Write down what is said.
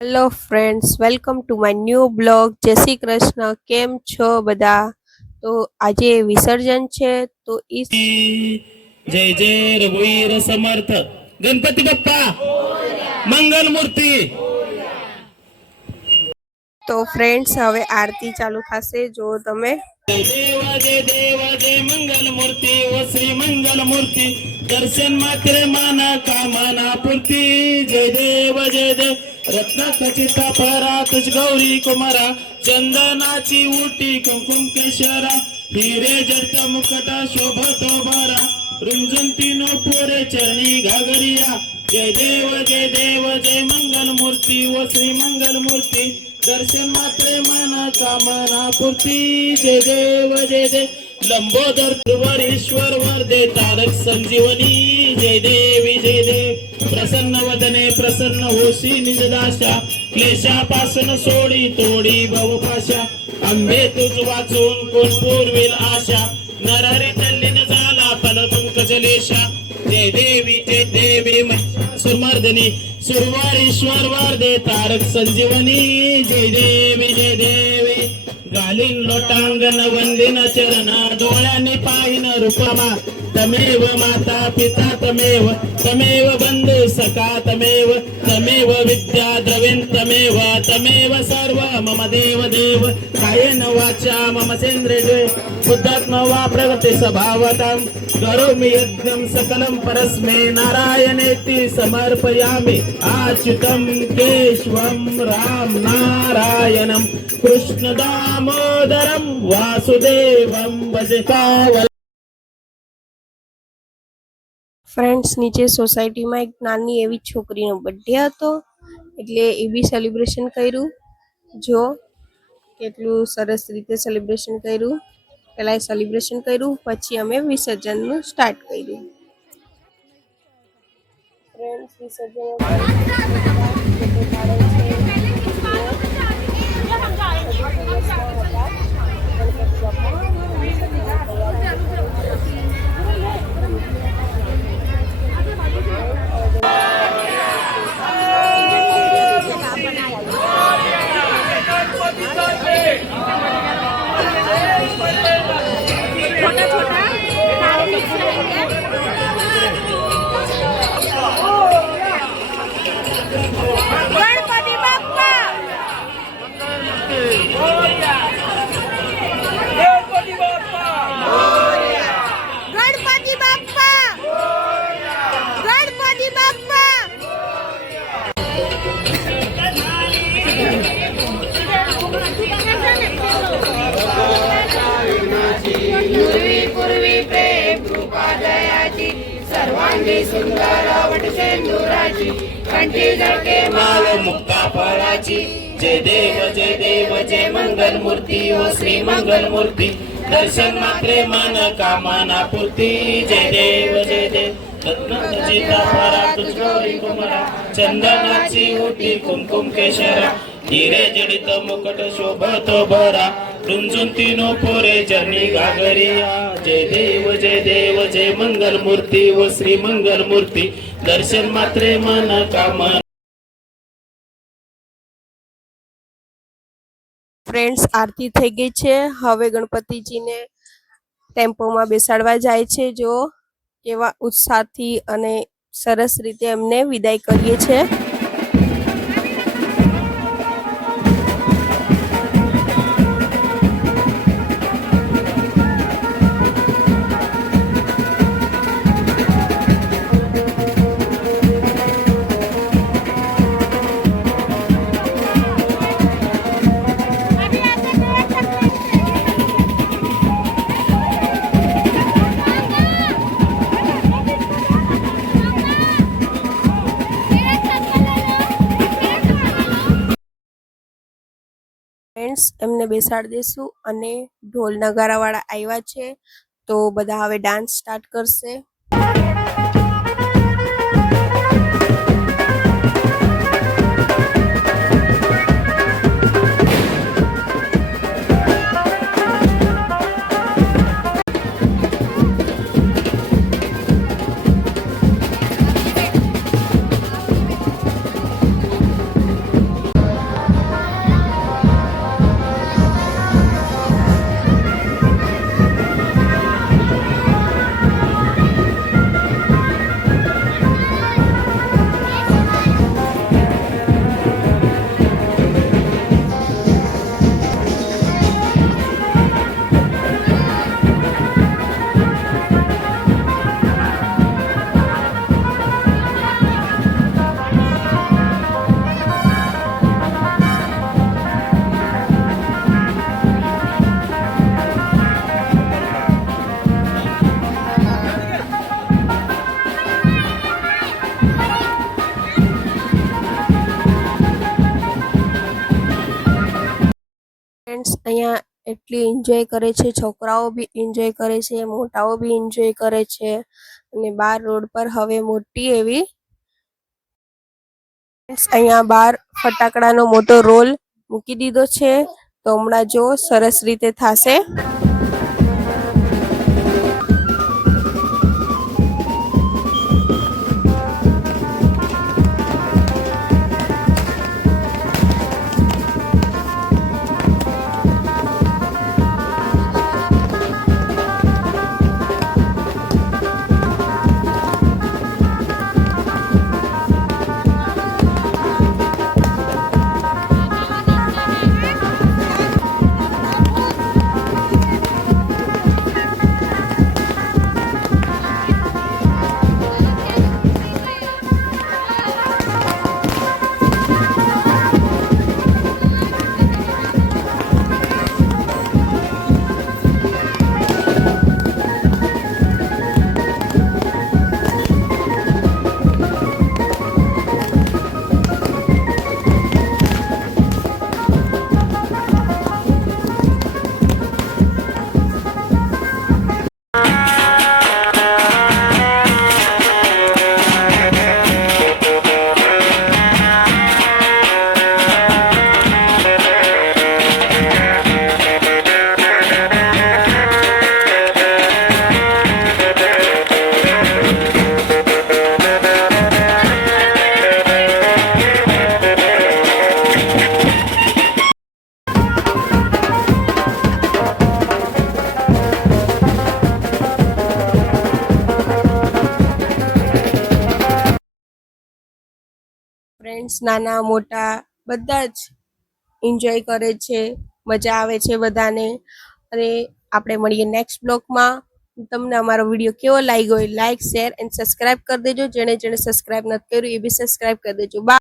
Hello friends, welcome to my new blog. જય શ્રી કૃષ્ણ. કેમ છો બધા? તો આજે વિસર્જન છે તો जय जय रघुवीर समर्थ गणपती बाप्पा मंगल मूर्ती. તો ફ્રેન્ડ્સ હવે આરતી ચાલુ થશે. જો તમે जय देव जय मंगल मूर्ती व श्री मंगल मूर्ती दर्शन मात्र माना कामना पूर्ती. जय देव रत्न खचिता परा तुझ गौरी कुमारा चंदनाची उटी कुंकुम केशरा हिरे जट मुकट शोभतो बरा रुंजंती नो पोरे चरणी घागरिया. जय देव जय मंगल मूर्ती व श्री मंगल मूर्ती दर्शन मात्रे माना कामना पूर्ती. जय देव लंबोदर ईश्वर वर दे तारक संजीवनी. जय देवी जय देव प्रसन्न वदने प्रसन्न होशी निजदाशा क्लेशापासून सोडी तोडी भवपाशा. आंबे तुझ वाचून कोण पूर्वील आशा नरहरी तल्लीन झाला फलतुम कजलेशा. जय देवी सुमर्दनी सुरवार ईश्वर वर दे तारक संजीवनी. जय देवी गालीन लोटांगण वंदिन चरणा डोळ्यांनी पाहिन रूपमा. तमेव माता पिता तमेव तमेव बंधु सखा तमेव तमेव विद्या द्रविण तमेव सर्व मम देव कायेन वाचा मम सेन्द्रिये बुद्धात्मा वा प्रगति स्वभावतम् करोमि यज्ञं सकलं परस्मै नारायणेति समर्पयामि. अच्युतं केशवं राम नारायणं कृष्ण दामोदरं वासुदेवं भजे. ફ્રેન્ડ્સ નીચે સોસાયટીમાં એક નાની એવી છોકરીનો બર્થડે હતો એટલે એ બી સેલિબ્રેશન કર્યું. જો કેટલું સરસ રીતે સેલિબ્રેશન કર્યું. પહેલાં એ સેલિબ્રેશન કર્યું, પછી અમે વિસર્જનનું સ્ટાર્ટ કર્યું. ફ્રેન્ડ્સ पूर्वी प्रेम कृपा दयाची सर्वांगी सुंदर वटसेंदुराची कंठी झळके माल मुक्ता फळाची. जय देव जय मंगल मूर्ती व श्री मंगल मूर्ती दर्शन मात्रे मान कामना पूर्ती. जय देव रत्नखचिता परा तुझ गौरी कुमारा चंदनाची उटी कुंकुम केशरा हिरे जडित मुकट शोभतो बरा रुंजुंती नो पोरे चरणी घागरिया. जय देव जय मंगल मूर्ती व श्री मंगल मूर्ती दर्शन मात्रे मन कामना. ફ્રેન્ડ્સ આરતી થઈ ગઈ છે. હવે ગણપતિજીને ટેમ્પોમાં બેસાડવા જાય છે. જો કેવા ઉત્સાહથી અને સરસ રીતે એમને વિદાય કરીએ છીએ. ફ્રેન્ડ્સ એમને બેસાડી દેશું અને ઢોલ નગારાવાળા આવ્યા છે તો બધા હવે ડાન્સ સ્ટાર્ટ કરશે. અહીંયા એટલી એન્જોય કરે છે, છોકરાઓ બી એન્જોય કરે છે, મોટાઓ બી એન્જોય કરે છે. અને બાર રોડ પર હવે મોટી એવી અહીંયા બાર ફટાકડાનો મોટો રોલ મૂકી દીધો છે. તો હમણાં જો સરસ રીતે થાશે. ફ્રેન્ડ્સ નાના મોટા બધા જ એન્જોય કરે છે, મજા આવે છે બધાને. અને આપણે મળીએ નેક્સ્ટ બ્લોગમાં. તમને અમારો વિડીયો કેવો લાગ્યો હોય લાઈક, શેર એન્ડ સબસ્ક્રાઇબ કરી દેજો. જેણે સબસ્ક્રાઇબ નથી કર્યું એ બી સબસ્ક્રાઇબ કરી દેજો. બાય.